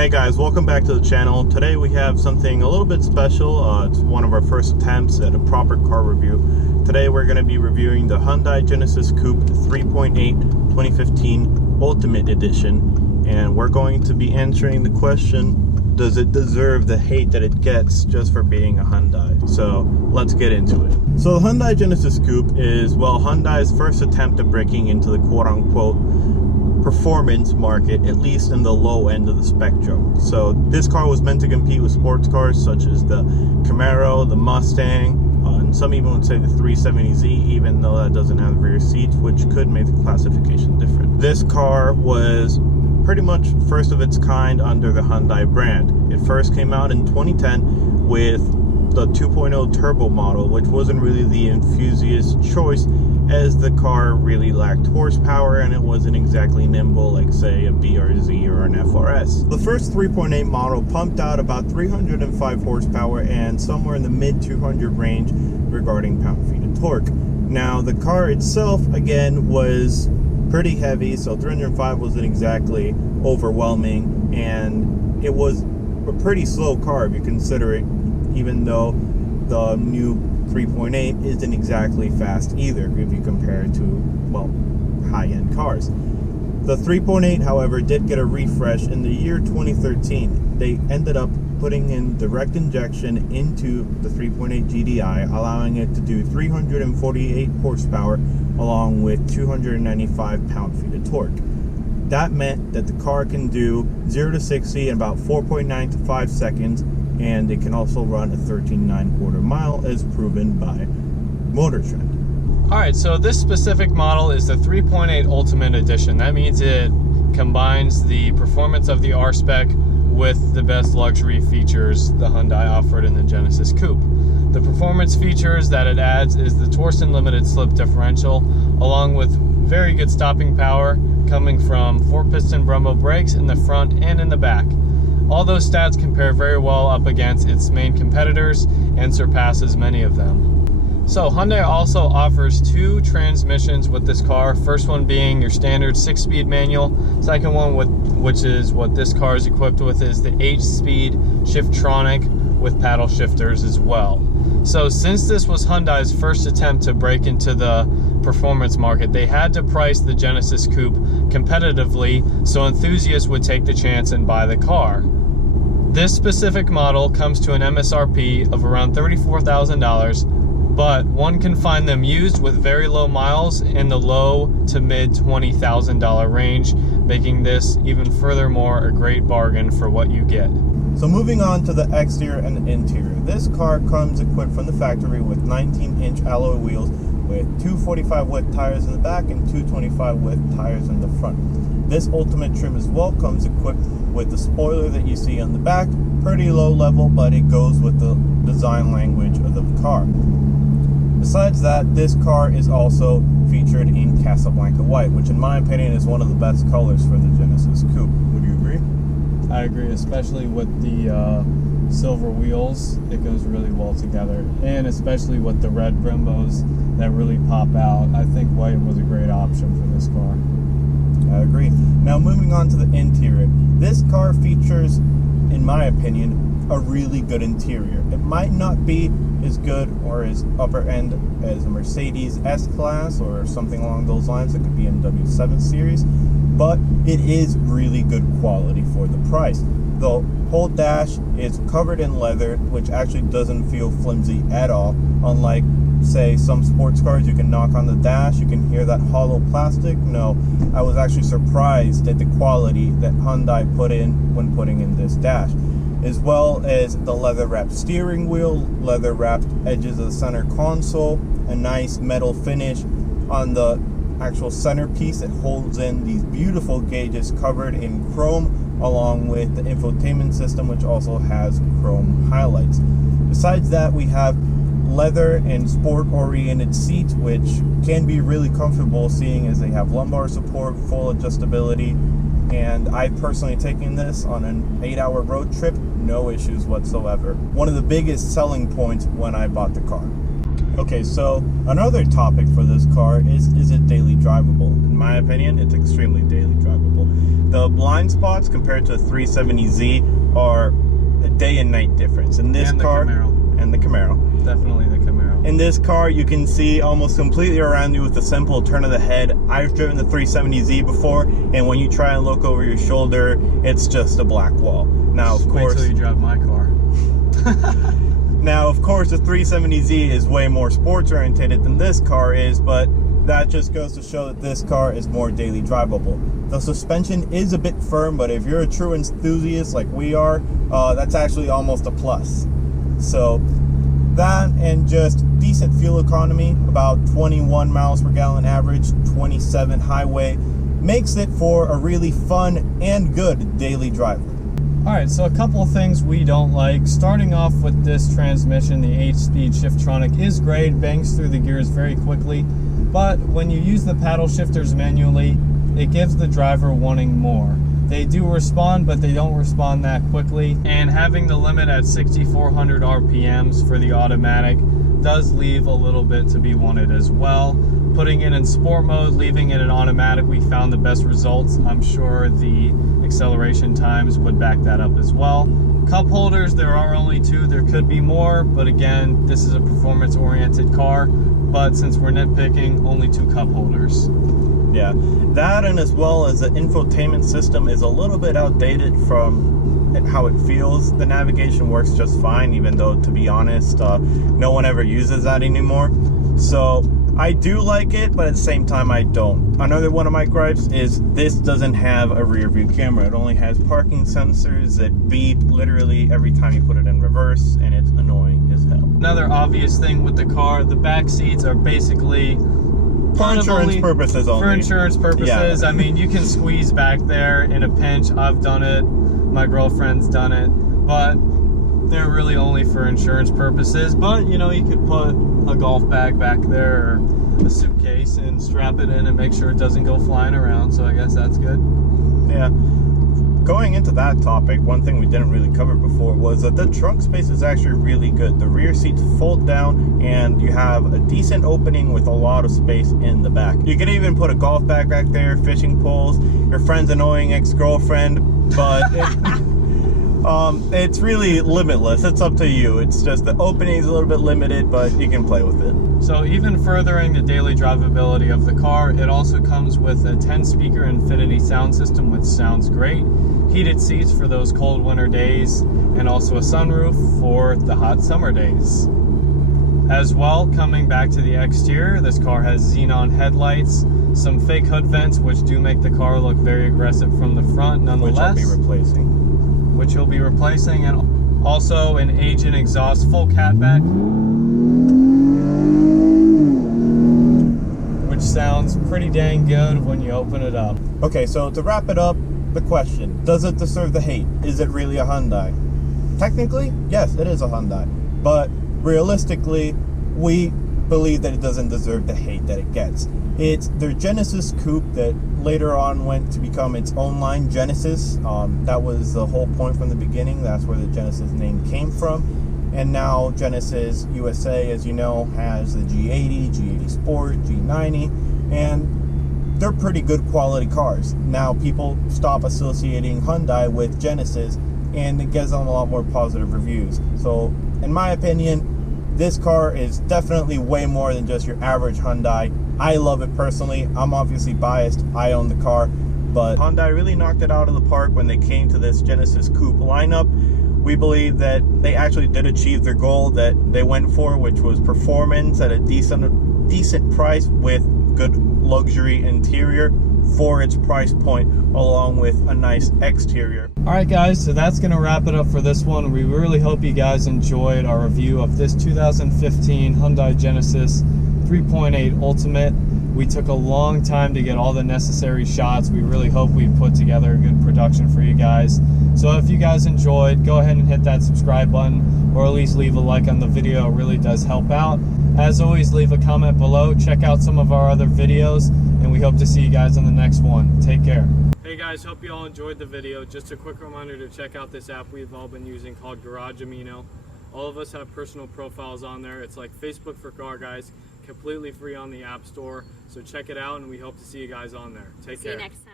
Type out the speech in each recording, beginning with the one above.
Hey guys, welcome back to the channel. Today we have something a little bit special. It's one of our first attempts at a proper car review. Today we're going to be reviewing the Hyundai Genesis Coupe 3.8 2015 Ultimate Edition, and we're going to be answering the question, does it deserve the hate that it gets just for being a Hyundai? So let's get into it. So the Hyundai Genesis Coupe is, well, Hyundai's first attempt at breaking into the quote-unquote performance market, at least in the low end of the spectrum. So this car was meant to compete with sports cars such as the Camaro, the Mustang, and some even would say the 370Z, even though that doesn't have rear seats, which could make the classification different. This car was pretty much first of its kind under the Hyundai brand. It first came out in 2010 with the 2.0 turbo model, which wasn't really the enthusiast choice, as the car really lacked horsepower and it wasn't exactly nimble like, say, a BRZ or an FRS. The first 3.8 model pumped out about 305 horsepower and somewhere in the mid 200 range regarding pound-feet of torque. Now the car itself, again, was pretty heavy, so 305 wasn't exactly overwhelming, and it was a pretty slow car if you consider it, even though the new 3.8 isn't exactly fast either if you compare it to, well, high-end cars. The 3.8, however, did get a refresh in the year 2013. They ended up putting in direct injection into the 3.8 GDI, allowing it to do 348 horsepower along with 295 pound-feet of torque. That meant that the car can do 0 to 60 in about 4.9 to 5 seconds, and it can also run a 13.9 mile as proven by Motor Trend. Alright, so this specific model is the 3.8 Ultimate Edition. That means it combines the performance of the R-Spec with the best luxury features the Hyundai offered in the Genesis Coupe. The performance features that it adds is the Torsen limited slip differential, along with very good stopping power coming from 4-piston Brembo brakes in the front and in the back. All those stats compare very well up against its main competitors and surpasses many of them. So Hyundai also offers two transmissions with this car. First one being your standard 6-speed manual. Second one, which is what this car is equipped with, is the 8-speed Shiftronic with paddle shifters as well. So since this was Hyundai's first attempt to break into the performance market, they had to price the Genesis Coupe competitively so enthusiasts would take the chance and buy the car. This specific model comes to an MSRP of around $34,000, but one can find them used with very low miles in the low to mid $20,000 range, making this even furthermore a great bargain for what you get. So moving on to the exterior and the interior. This car comes equipped from the factory with 19-inch alloy wheels with 245 width tires in the back and 225 width tires in the front. This Ultimate trim as well comes equipped with the spoiler that you see on the back. Pretty low level, but it goes with the design language of the car. Besides that, this car is also featured in Casablanca White, which in my opinion is one of the best colors for the Genesis Coupe. Would you agree? I agree, especially with the silver wheels. It goes really well together, and especially with the red Brembos that really pop out. I think white was a great option for this car. I agree. Now moving on to the interior. This car features, in my opinion, a really good interior. It might not be as good or as upper end as a Mercedes S-Class or something along those lines. It could be BMW 7 Series, but it is really good quality for the price. The whole dash is covered in leather, which actually doesn't feel flimsy at all, unlike, say, some sports cars. You can knock on the dash, you can hear that hollow plastic. No, I was actually surprised at the quality that Hyundai put in when putting in this dash, as well as the leather wrapped steering wheel, leather wrapped edges of the center console, a nice metal finish on the actual centerpiece that holds in these beautiful gauges covered in chrome, along with the infotainment system, which also has chrome highlights. Besides that, we have leather and sport-oriented seats, which can be really comfortable, seeing as they have lumbar support, full adjustability, and I've personally taken this on an 8-hour road trip, no issues whatsoever. One of the biggest selling points when I bought the car. Okay, so another topic for this car is it daily drivable? In my opinion, it's extremely daily drivable. The blind spots compared to the 370Z are a day and night difference. In this car, and the Camaro. Definitely the Camaro. In this car, you can see almost completely around you with a simple turn of the head. I've driven the 370Z before, and when you try and look over your shoulder, it's just a black wall. Now, of course, wait till you drive my car. Now, of course, the 370Z is way more sports oriented than this car is, but that just goes to show that this car is more daily drivable. The suspension is a bit firm, but if you're a true enthusiast like we are, that's actually almost a plus. So that, and just decent fuel economy, about 21 miles per gallon average, 27 highway, makes it for a really fun and good daily driver. Alright, so a couple of things we don't like. Starting off with this transmission, the 8-speed Shiftronic is great, bangs through the gears very quickly, but when you use the paddle shifters manually, it gives the driver wanting more. They do respond, but they don't respond that quickly, and having the limit at 6,400 RPMs for the automatic does leave a little bit to be wanted as well. Putting it in sport mode, leaving it in automatic, we found the best results. I'm sure the acceleration times would back that up as well. Cup holders, there are only 2. There could be more, but again, this is a performance oriented car, but since we're nitpicking, only 2 cup holders. Yeah, that, and as well as the infotainment system is a little bit outdated from how it feels. The navigation works just fine, even though, to be honest, no one ever uses that anymore. So I do like it, but at the same time I don't. Another one of my gripes is this doesn't have a rear view camera. It only has parking sensors that beep literally every time you put it in reverse, and it's annoying as hell. Another obvious thing with the car, the back seats are basically for insurance purposes only. For insurance purposes, yeah. I mean, you can squeeze back there in a pinch. I've done it. My girlfriend's done it. But they're really only for insurance purposes. But, you know, you could put a golf bag back there or a suitcase and strap it in and make sure it doesn't go flying around. So I guess that's good. Yeah. Going into that topic, one thing we didn't really cover before was that the trunk space is actually really good. The rear seats fold down and you have a decent opening with a lot of space in the back. You can even put a golf bag back there, fishing poles, your friend's annoying ex-girlfriend, but it's really limitless. It's up to you. It's just the opening is a little bit limited, but you can play with it. So even furthering the daily drivability of the car, it also comes with a 10-speaker Infinity sound system, which sounds great. Heated seats for those cold winter days, and also a sunroof for the hot summer days. As well, coming back to the exterior, this car has Xenon headlights, some fake hood vents, which do make the car look very aggressive from the front nonetheless. Which you'll be replacing. And also an agent exhaust full catback, which sounds pretty dang good when you open it up. Okay, so to wrap it up, the question, does it deserve the hate? Is it really a Hyundai? Technically, yes, it is a Hyundai. But realistically, we believe that it doesn't deserve the hate that it gets. It's their Genesis Coupe that later on went to become its own line, Genesis. That was the whole point from the beginning. That's where the Genesis name came from. And now Genesis USA, as you know, has the G80, G80 Sport, G90, and they're pretty good quality cars. Now people stop associating Hyundai with Genesis, and it gives them a lot more positive reviews. So in my opinion, this car is definitely way more than just your average Hyundai. I love it personally. I'm obviously biased. I own the car, but Hyundai really knocked it out of the park when they came to this Genesis Coupe lineup. We believe that they actually did achieve their goal that they went for, which was performance at a decent price with good luxury interior for its price point, along with a nice exterior. Alright guys, so that's going to wrap it up for this one. We really hope you guys enjoyed our review of this 2015 Hyundai Genesis 3.8 Ultimate. We took a long time to get all the necessary shots. We really hope we put together a good production for you guys. So if you guys enjoyed, go ahead and hit that subscribe button, or at least leave a like on the video. It really does help out. As always, leave a comment below. Check out some of our other videos, and we hope to see you guys on the next one. Take care. Hey guys, hope you all enjoyed the video. Just a quick reminder to check out this app we've all been using called Garage Amino. All of us have personal profiles on there. It's like Facebook for car guys, completely free on the App Store. So check it out, and we hope to see you guys on there. Take care. See you next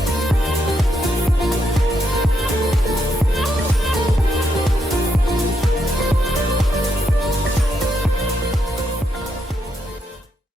time.